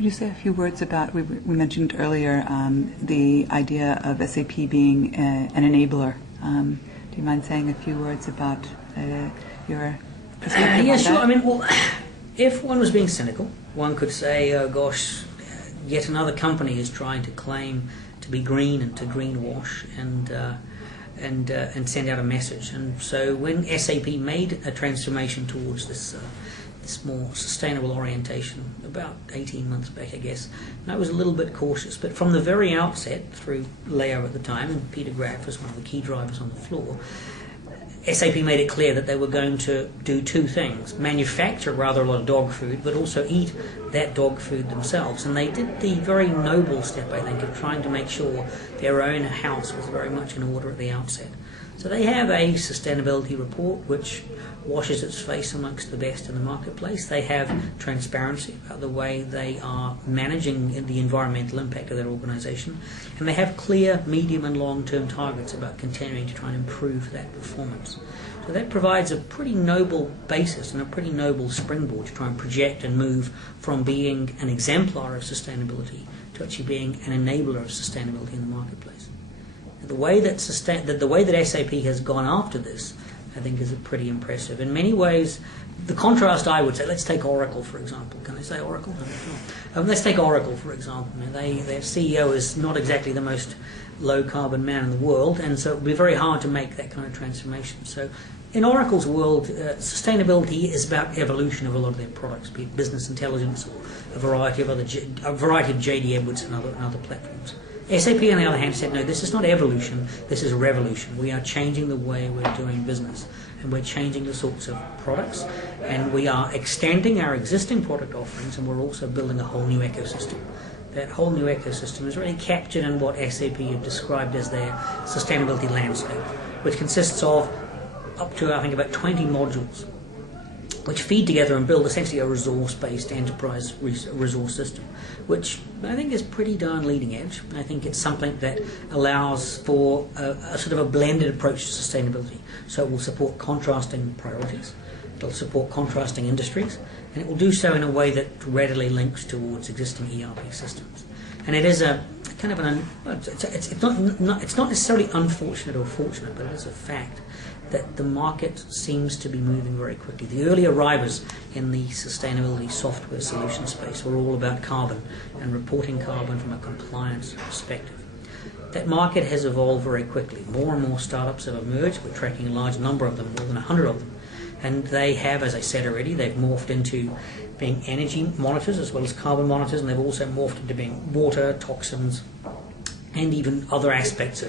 Could you say a few words about, we mentioned earlier, the idea of SAP being an enabler. Do you mind saying a few words about your perspective yeah, on sure. that? I mean, well, if one was being cynical, one could say, oh gosh, yet another company is trying to claim to be green and to greenwash and send out a message. And so when SAP made a transformation towards this more sustainable orientation about 18 months back, I guess, and I was a little bit cautious. But from the very outset, through Leo at the time, and Peter Graf was one of the key drivers on the floor, SAP made it clear that they were going to do two things: manufacture rather a lot of dog food, but also eat that dog food themselves. And they did the very noble step, I think, of trying to make sure their own house was very much in order at the outset. So they have a sustainability report which washes its face amongst the best in the marketplace. They have transparency about the way they are managing the environmental impact of their organisation, and they have clear medium and long-term targets about continuing to try and improve that performance. So that provides a pretty noble basis and a pretty noble springboard to try and project and move from being an exemplar of sustainability to actually being an enabler of sustainability in the marketplace. The way that SAP has gone after this, I think, is pretty impressive. In many ways, the contrast, I would say, let's take Oracle, for example. Can I say Oracle? No. Let's take Oracle, for example. Their CEO is not exactly the most low-carbon man in the world, and so it would be very hard to make that kind of transformation. So in Oracle's world, sustainability is about evolution of a lot of their products, be it business intelligence or a variety of J.D. Edwards and other platforms. SAP, on the other hand, said, no, this is not evolution, this is revolution. We are changing the way we're doing business, and we're changing the sorts of products, and we are extending our existing product offerings, and we're also building a whole new ecosystem. That whole new ecosystem is really captured in what SAP have described as their sustainability landscape, which consists of up to, I think, about 20 modules, which feed together and build essentially a resource-based enterprise resource system, which I think is pretty darn leading edge. I think it's something that allows for a sort of a blended approach to sustainability. So it will support contrasting priorities, it'll support contrasting industries, and it will do so in a way that readily links towards existing ERP systems. And it is a kind of it's not necessarily unfortunate or fortunate, but it is a fact that the market seems to be moving very quickly. The early arrivals in the sustainability software solution space were all about carbon and reporting carbon from a compliance perspective. That market has evolved very quickly. More and more startups have emerged. We're tracking a large number of them, more than 100 of them. And they have, as I said already, they've morphed into being energy monitors as well as carbon monitors, and they've also morphed into being water, toxins, and even other aspects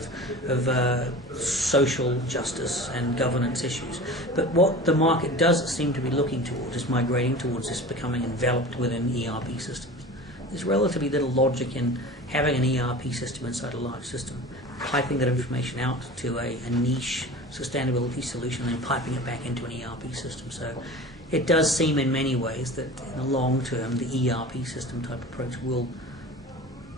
of social justice and governance issues. But what the market does seem to be looking towards is migrating towards this becoming enveloped within ERP systems. There's relatively little logic in having an ERP system inside a large system, piping that information out to a niche sustainability solution and then piping it back into an ERP system. So it does seem in many ways that in the long term the ERP system type approach will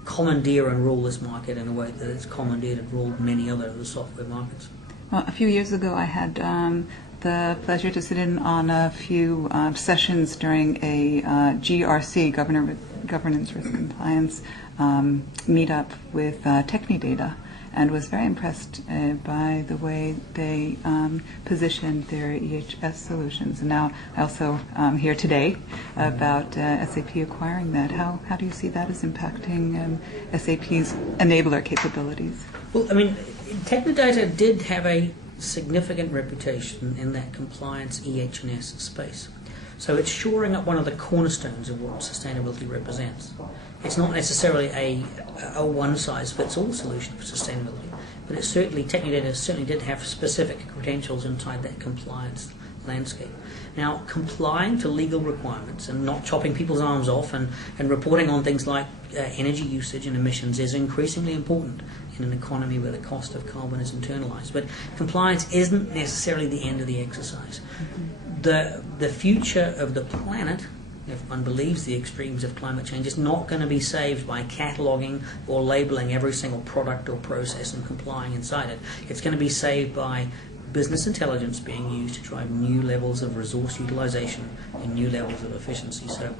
commandeer and rule this market in a way that it's commandeered and ruled many other of the software markets. Well, a few years ago I had the pleasure to sit in on a few sessions during a GRC, Governance Risk Compliance, meetup with Technidata, and was very impressed by the way they positioned their EHS solutions. And now I also hear today about SAP acquiring that. How do you see that as impacting SAP's enabler capabilities? Well, I mean, Technidata did have a significant reputation in that compliance EH&S space. So it's shoring up one of the cornerstones of what sustainability represents. It's not necessarily a one-size-fits-all solution for sustainability, but it certainly, Technidata certainly did have specific credentials inside that compliance landscape. Now, complying to legal requirements and not chopping people's arms off and reporting on things like energy usage and emissions is increasingly important in an economy where the cost of carbon is internalized. But compliance isn't necessarily the end of the exercise. The future of the planet, if one believes the extremes of climate change, is not going to be saved by cataloguing or labeling every single product or process and complying inside it. It's going to be saved by business intelligence being used to drive new levels of resource utilization and new levels of efficiency. So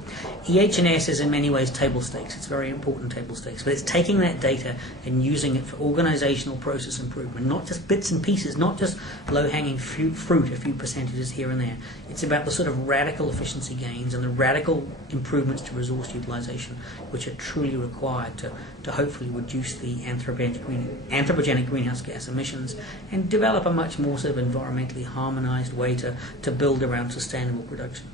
EH&S is in many ways table stakes. It's very important table stakes, but it's taking that data and using it for organizational process improvement, not just bits and pieces, not just low-hanging fruit, a few percentages here and there. It's about the sort of radical efficiency gains and the radical improvements to resource utilization which are truly required to hopefully reduce the anthropogenic greenhouse gas emissions and develop a much more sort of environmentally harmonized way to build around sustainable production.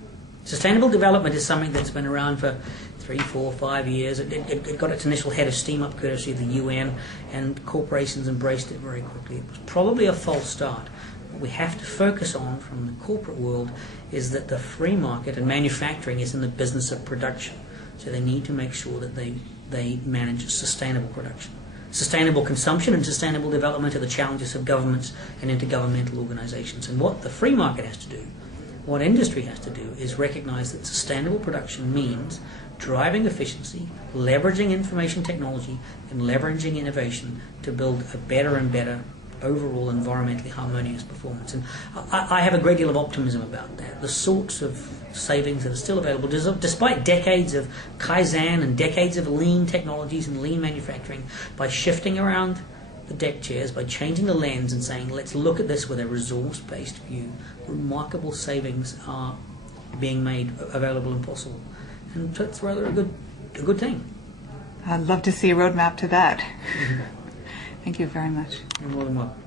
Sustainable development is something that's been around for 3, 4, 5 years. It got its initial head of steam up courtesy of the UN, and corporations embraced it very quickly. It was probably a false start. What we have to focus on from the corporate world is that the free market and manufacturing is in the business of production. So they need to make sure that they manage sustainable production. Sustainable consumption and sustainable development are the challenges of governments and intergovernmental organizations. And what the free market has to do, what industry has to do, is recognize that sustainable production means driving efficiency, leveraging information technology, and leveraging innovation to build a better and better overall environmentally harmonious performance. And I have a great deal of optimism about that. The sorts of savings that are still available, despite decades of Kaizen and decades of lean technologies and lean manufacturing, by shifting around the deck chairs, by changing the lens and saying, let's look at this with a resource-based view, remarkable savings are being made available and possible. And that's rather a good thing. I'd love to see a roadmap to that. Thank you very much. You're more than welcome.